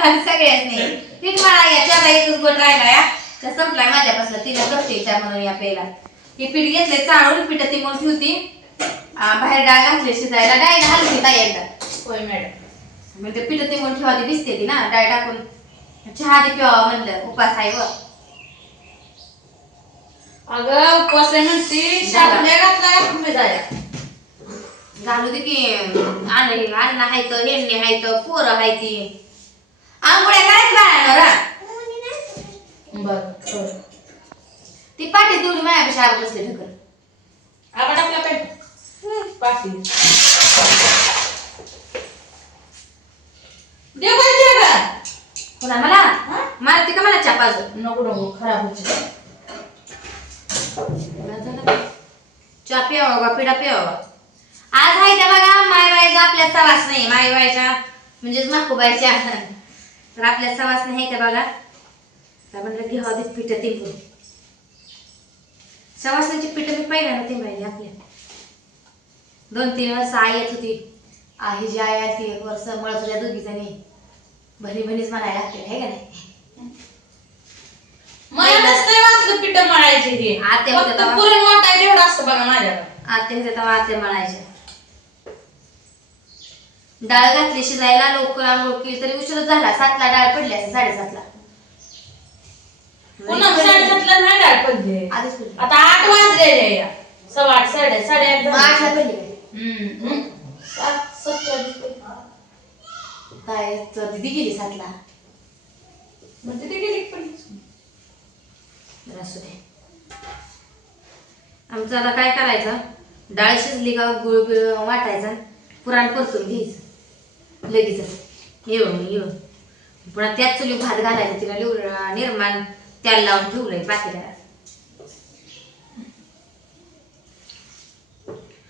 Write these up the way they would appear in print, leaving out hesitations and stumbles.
सगळ्यांनी पीठ मळा या चहा एकच गोट राहिला या तर संपलाय माझ्यापासून तिला करते चहा म्हणून या प्यायला हे पीठ घेतले चाळून पीठ ती मग ठेवती बाहेर डाळ घातली शिजायला डाळ हलकी ताई एकदा होय मॅडम मग ते पीठ ती मग ठेवा ती भिजते ती ना डाळ टाकून चहा दे पिवा म्हणलं उपास आहे व अगं उपवास आहे म्हणती शाबुल्या घातला तुम्ही जाया घालू दे की अन्न हायत हेंडणी हायत पोरं हायती आंघोळ्या करायच बाळांना बर ती पाठी तेवढी माझ्यापेक्षा आग बसले ठकर आपण आपला पेट पाठी देव पाहिजे का पुन्हा मला मारते का मला चापाज नको नको खराब होते चहा प्यावा का पिढा प्यावा आज आहे त्या बघा मायबाईचा आपल्या सवास नाही मायबाईच्या म्हणजेच माकूबाईच्या तर आपल्या सवास नाही त्या बघा तर म्हणलं घ्यावा दे पिठ तिंबून सवासनाची पिठ मी पहिल्यांदा तिंबायली आपल्या 2-3 वर्ष आई येत होती आई जी आई आली वर्ष मळत होत्या दोघी जणी भली भलीच म्हणायला लागते हे का नाही मला नसतंय वाचलं पिठं मळायचे हे आते होते फक्त पुरण वाटायला एवढं असतं बघा माझ्याकडे आते होते तेव्हा आते म्हणायचे डाळ घातली शिजायला लवकर आंघोळ केली तरी उशीरच झाला 7ला डाळ पडली असते 7:30ला पुन्हा 7:30ला नाही डाळ पडली आधीच पडली आता 8 वाजलेले या 8:15 8:30 8ला पडली काय तर दिदी गेली 7ला म्हणजे ते गेली पडली असू दे आमचं आता काय करायचं डाळ शिजली का गुळ बिळ वाटायचा पुराण परतून घ्यायचं लगेच येऊन पुन्हा त्याच चुली भात घालायचं तिला निर्माण त्याला लावून ठेवलंय पातेल्याला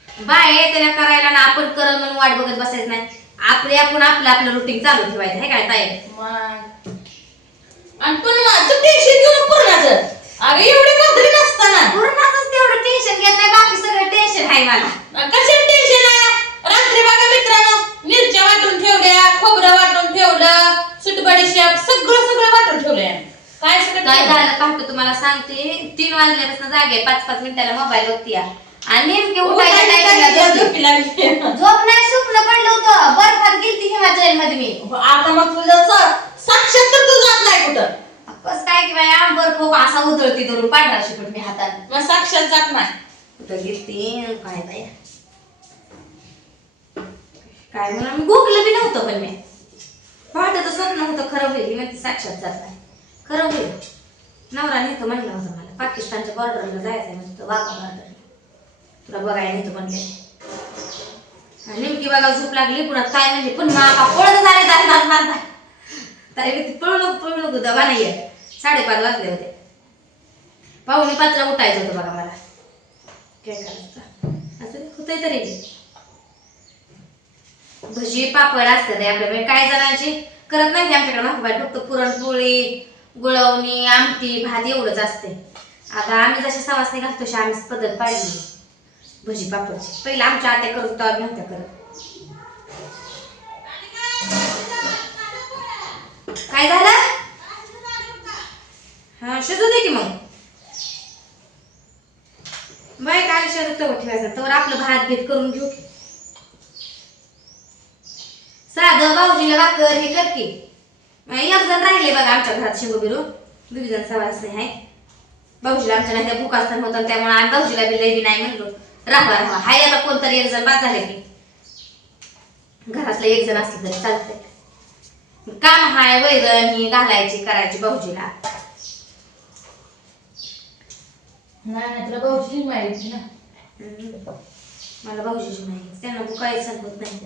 बाय त्याला करायला ना आपण करल म्हणून वाट बघत बसायचं नाही आपण आपलं रुटीन चालू ठेवायचं हे काय ताई आणि पुन्हा तू टेन्शन घेऊन पुरणाचं अरे एवढी पातळी नसताना पूर्णच तेवढं टेन्शन घेत नाही बाकी सगळं टेन्शन आहे मला कशाला टेन्शन आहे रात्री बघा मित्रांनो मिरच्या वाटून ठेवल्या खोबरं वाटून ठेवलं सुटबडीशेप सगळं वाटून ठेवलंय काय सगळं काय झालं पाहतो तुम्हाला सांगते 3 वाजल्यापासून जागे 5-5 मिनिटाला मोबाईल बघते आणि नेमके उठायच्या टायमिंगला झोप नाही स्वप्न पडलं होतं बर्फात गेलती हिमाचल मध्ये मी आता मग तुझं साक्षात तर तू जात नाही कुठं कस काय की बाया बर्फ असा उधळती धरून पांढरा शिपट मी हातात मग साक्षात जात नाही कुठं गेलती काय बाया काय म्हणून मी गोकलं बी नव्हतं पण मी वाटत स्वप्न होतं खरं होईल मी साक्षात जात नाही खरं होईल नवरा नेतो म्हणलं होतं मला पाकिस्तानच्या बॉर्डरला जायचंय म्हणतो वाघा बॉर्डर तुला बघायला नेतो म्हणले नेमकी बघा झोप लागली पुन्हा काय म्हणजे पुन्हा का पळत झाले दात तरी ती पळू नको दबा नाहीये 5:30 वाजले होते 4:45ला उठायचं होतं बघा मला काय करायचं असं होतंय तरी भजी पापड असतात आपल्याकडे काय जणांची करत नाही आमच्याकडे मागबाई फक्त पुरणपोळी गुळवणी आमटी भात एवढंच असते आता आम्ही जसे सवासणी घालतो तशी आम्ही पद्धत पाहिली भजी पापडची पहिला आमच्या आत्या करत होतो आम्ही नव्हत्या करत काय झालं हा शिजू दे की मग बाय काय शिजत ठेवायचं तर आपलं भात भीत करून घेऊ साधं भाऊजीला भाकर हे कर की एक जण राहिले बघा आमच्या घरात शिंगो बिरू 2 जण सवास नाही आहे भाऊजीला आमच्या नाही भूक असताना होतं त्यामुळे आम्ही भाऊजीला बी लई बी नाही म्हणलो राहा हाय आता कोणतरी एक जण बाद झाले की घरातलं एक जण असलं तरी चालतंय काम हाय वैरण ही घालायची करायची भाऊजीला नाही तुला भाऊजी माहिती ना मला भाऊजीची माहिती त्यांना काही सांगत नाही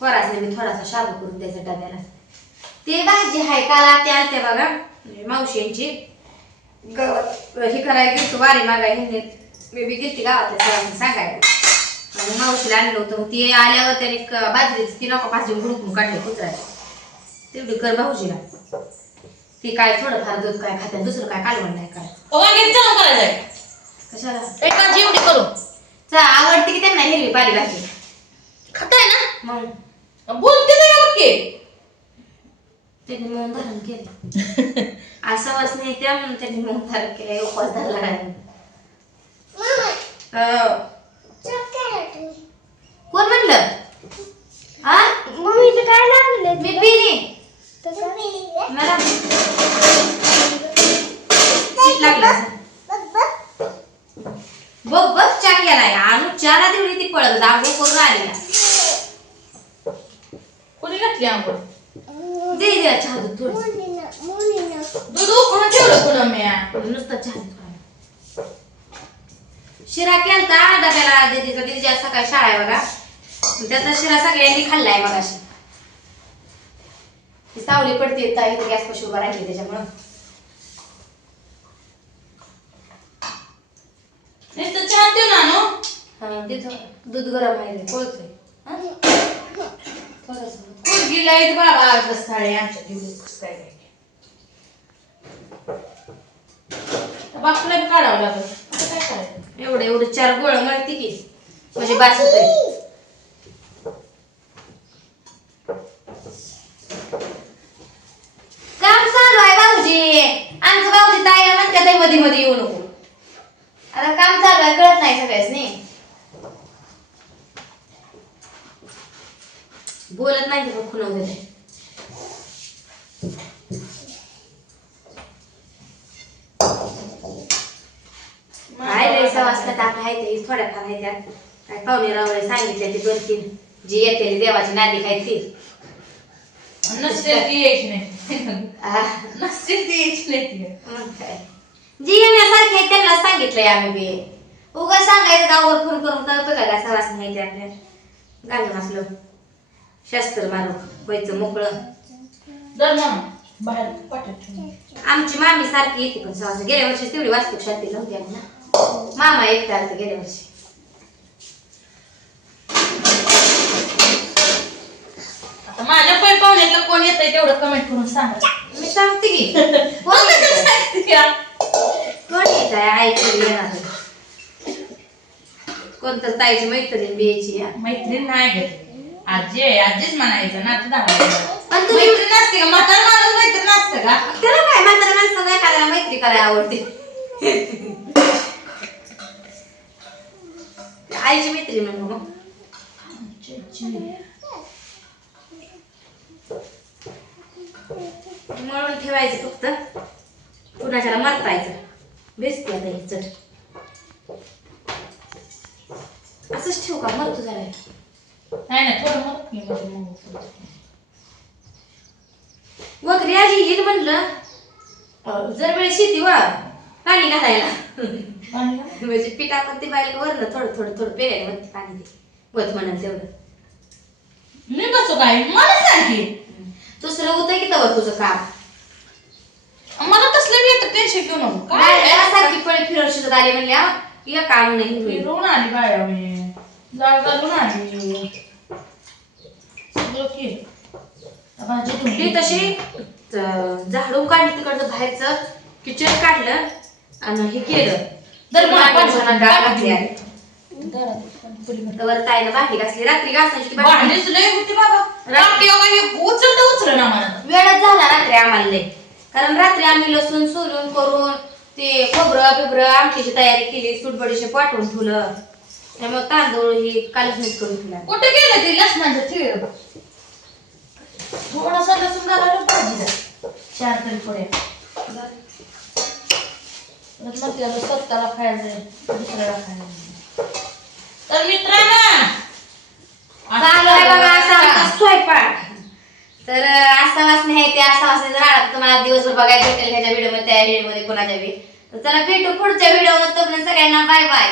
पोरासने मी थोडासा शाबू करून द्यायचा डब्याला ते भाजी हाय काल ते आलते बघा मावशींची गावात हे करायला गेलतो वारी मागाय हिने मी बी गेलती गावातल्या सरांनी सांगायला आणि मावशीला आणलं होतं ती आल्यावर त्याने बाजरीची ती नको भाजी हुडकून काढली कुत्रायला तेवढी कर भाऊजीला ती काय थोडंफार दूध काय खाते, दुसरं काय कालवण नाही करायचं. वांग्याची चला करायचंय कशाला एका जेवढी करू आवडते की त्यांना हिरवी पाली भाजी खाताय ना मग बोलते ना ओके त्यांनी मौन धारण केलं. असं वाच नाही त्या म्हणून त्यांनी मौन धारण केलं, उपवास धरला काय. कोण म्हणलं हा मम्मीचं काय लागलं मी पिली मला पीठ लागलं असेल. बघ बघ चहा केलाय आणू चहाला तेवढी ती पळत जागो करून आलेला. कोणी घातली आंघोळ दे द्या चहा दूध थोडं दूध उकळून ठेवलं पुन्हा मी नुसतं चहा दूध काढ. शिरा केलता डब्याला दीदीच्या सकाळी शाळा आहे बघा, त्याचा शिरा सगळ्यांनी खाल्लाय मगाशी. ती सावली पडते इथं गॅस पाशी उभा राहिली त्याच्यामुळं. नुसतं चहा देऊ ना नो हा तिथं दूध गरम आहे कोळतोय थोडस. कुठगी लाईट बाबा अर्धा साडे आमच्या दिवस काय बापूला बी काढावं लागत आता काय करायचं. एवढं एवढं 4 गोळ मळती की म्हणजे बास होतंय. काम चालू आहे भाऊजी, आमचं भाऊजी ताईला म्हणतात आहे मध्ये मध्ये येऊ नको. आता काम चालू आहे कळत नाही सगळ्याच बोलत नाही तर खुणव देते. काय रे सवासला टाक आहे ते थोड्याफार आहे त्या काय पाहुणे रावळे सांगितले ते 2-3 जी येते देवाची नादी काय ती नसते ती यायची नाही नसते ती यायची नाही. मग काय जी येण्यासारखी आहे त्यांना सांगितलंय आम्ही बी. उगा सांगायचं गावावर फोन करून कळतं का सवास नाही ते आपल्या घालून असलं शस्त्र मारू व्हायचं मोकळं. दर ना बाहेर पाठवत आमची मामी सारखी येते पण सवास गेल्या वर्षी तेवढी वास्तू शांती नव्हती आम्हाला. मामा एकटा आलता गेल्या वर्षी. आता माझ्या पाहुण्यातलं कोण येतंय तेवढं कमेंट करून सांगा. मी सांगते की कोण येत आहे आईची येणार कोणतं ताईची मैत्रीण बियाची मैत्रीण नाही घेतली आजी आहे आजीच म्हणायचं ना तुझा पण तुम्ही मैत्रीण नसते का म्हातार माणूस मैत्रीण नसतं का. त्याला काय म्हातारा माणसं नाही करायला मैत्री करायला आवडते. आईची मैत्री म्हणून मग मळून ठेवायचं फक्त कुणाच्याला मरतायचं बेसते आता ही चट असंच ठेवू का मरतो झालाय. नाही नाही थोडं मग वगैरे आजी येईल म्हणलं जर वेळ शेती वा पाणी घालायला म्हणजे पीठ आपण ते बायला वरनं थोडं थोडं थोडं पेरायला वरती पाणी दे वत म्हणाल तेवढं. मी कसं काय मला सांग दुसरं होतंय की तवर तुझं काम. मला तसलं येतं टेन्शन घेऊ नको काय काय सारखी पळी फिरव शिजत आली म्हणल्या या काम नाही होईल. फिरून आली बाया मी जाळ घालून आली सगळं केलं. भाजी ती धुतली. तशी झाडू काढली तिकडचं बाहेरचं किचन काढलं आणि हे केलं दर मला माणसाला डाळ घातली आली. तवर ताईनं भांडी घासली रात्री घासायची भांडी भांडीच लय होती बाबा रात्री उचल ना मला वेळच झाला रात्री आम्हाला लय. कारण रात्री आम्ही लसूण सोलून करून ते खोबरं बिबरं आमटीची तयारी केली सुटबडीशे पाठवून ठेवलं त्यामुळे तांदूळ ही कालच मीठ करून ठेवला. कुठे गेलं ते लसणाचं ठेव थोडासा लसूण घालायला भाजीला 4 तरी पड्या मग त्याला स्वतःला खायचं दुसऱ्याला खायचं. तर मित्रांनो चालू आहे बघा असा आमचा स्वयंपाक. तर असा वास नाही ते असा वास जर तुम्हाला दिवसभर बघायला भेटेल ह्याच्या व्हिडिओ मध्ये त्या व्हिडिओ मध्ये कोणाच्या बी. तर चला भेटू पुढच्या व्हिडिओ मध्ये. तोपर्यंत सगळ्यांना बाय बाय.